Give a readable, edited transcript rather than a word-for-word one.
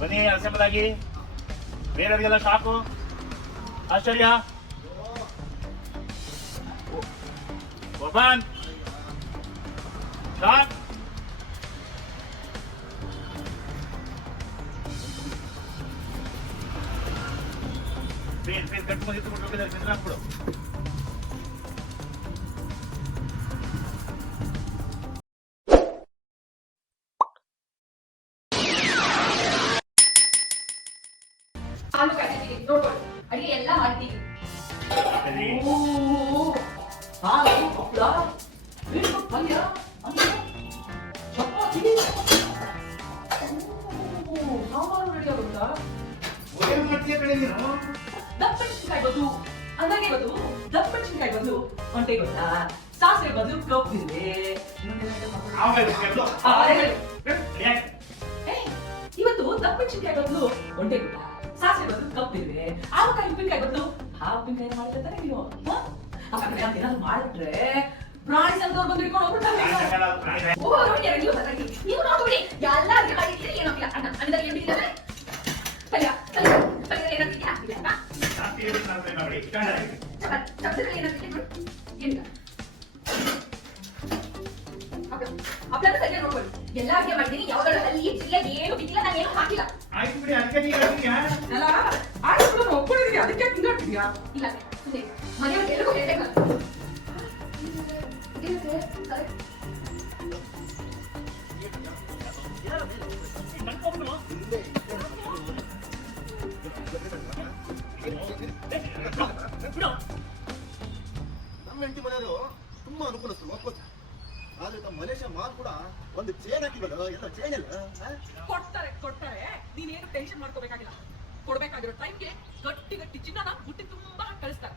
ಬನ್ನಿ ಅಸೆಂಬಲ್ ಆಗಿ. ಬೇರೆಯವ್ರಿಗೆಲ್ಲ ಸಾಕು. ಆಶ್ಚರ್ಯ ಓಪನ್ ಸ್ಟಾರ್ಟ್. ಫೇಸ್ ಕಟ್ ಮುಗಿದು ಹೋಗಿದ್ದಾರೆ. ಬಿಡು ಹಾಲು ಕಾಯ್ತಿದ್ದೀವಿ ನೋಡ್ಕೊಳ್ಳಿ. ಅಡಿಗೆ ಎಲ್ಲ ಮಾಡ್ತೀವಿ. ಹಾಲು ಹಪ್ಪಳ ಬೀಟ್ರೂಟ್ ಪಲ್ಯ ಚಪಾತಿ ಸಾಂಬಾರು ರೆಡಿ ಆಗುತ್ತಾ? ದಪ್ಪಮೆಣಸಿನಕಾಯಿ ಬದಲು ಅಂದಾಗೆ ಬದಲು ದಪ್ಪಮೆಣಸಿನಕಾಯಿ ಬದಲು ಒಂಟೆ ಗೊತ್ತಾ? ಸಾಸಿವೆ ಬದಲು ಕಬ್ಬಿದೆ. ಇವತ್ತು ದಪ್ಪಮೆಣಸಿನಕಾಯಿ ಬದಲು ಒಂಟೆ ಗೊತ್ತಾ? ಸಾಸಿವೆ ಬದಲು ಕಬ್ಬಿದೆ. ಆವಕಾಯಿ ಉಪ್ಪಿನಕಾಯಿ ಬದಲು ಉಪ್ಪಿನಕಾಯಿ ಮಾಡ್ತಾರೆ ನೀವು. ಏನಾದ್ರು ಮಾಡಿಟ್ರೆ ಪ್ರಾಣಿ ಸಂತವ್ರು ಬಂದು ಹಿಡ್ಕೊಂಡು ಹೋಗ್ಬಿಡ್ತಾರೆ. ನೀವು ನೋಡ್ಬಿಡಿ ಎಲ್ಲ ಏನಾಗಿಲ್ಲ ಅನ್ನ ಏನಿಲ್ಲ ಪಲ್ಯ ಏನಾಗ್ತಿದ್ಯಾ ಏನಿಲ್ಲ ಹಪ್ಪಳ ಸರಿಯಾಗಿ ನೋಡ್ಕೊಳ್ಳಿ. ಎಲ್ಲ ಅಡುಗೆ ಮಾಡಿದ್ದೀನಿ. ಯಾವ್ದಾದ್ರು ಅಲ್ಲಿ ಜಿಲ್ಲ ಏನು ಬಿದ್ದಿಲ್ಲ. ನಾನು ಏನು ಹಾಕಿಲ್ಲ. ಒಪ್ಕೊಂಡಿದ್ದೀನಿ. ಅದಕ್ಕೆ ತಿಂಗಾಡ್ತಿದ್ಯಾ? ಇಲ್ಲ ಮನೆಯವ್ರಿಗೆ ಎಲ್ರಿಗೂ ಹೇಳ್ಬೇಕು. ನಮ್ಮ ಹೆಂಡತಿ ಮನೆಯವರು ತುಂಬಾ ಅನುಕೂಲಸ್ಥರು ಒಪ್ಕೋತಾರೆ. ಆದ್ರೆ ನಮ್ಮ ಮಲೇಷ್ಯಾ ಮಾಲ್ ಕೂಡ ಒಂದು ಚೇನ್ ಹಾಕಿಬಲ್ಲ. ಎಲ್ಲ ಚೇನ್ ಇಲ್ಲ ಕೊಡ್ತಾರೆ. ನೀನೇನು ಟೆನ್ಷನ್ ಮಾಡ್ಕೋಬೇಕಾಗಿಲ್ಲ. ಕೊಡ್ಬೇಕಾಗಿರೋ ಟೈಮ್ಗೆ ಗಟ್ಟಿ ಚಿನ್ನನ ಬುಟ್ಟಿ ತುಂಬಾ ಕಳಿಸ್ತಾರೆ.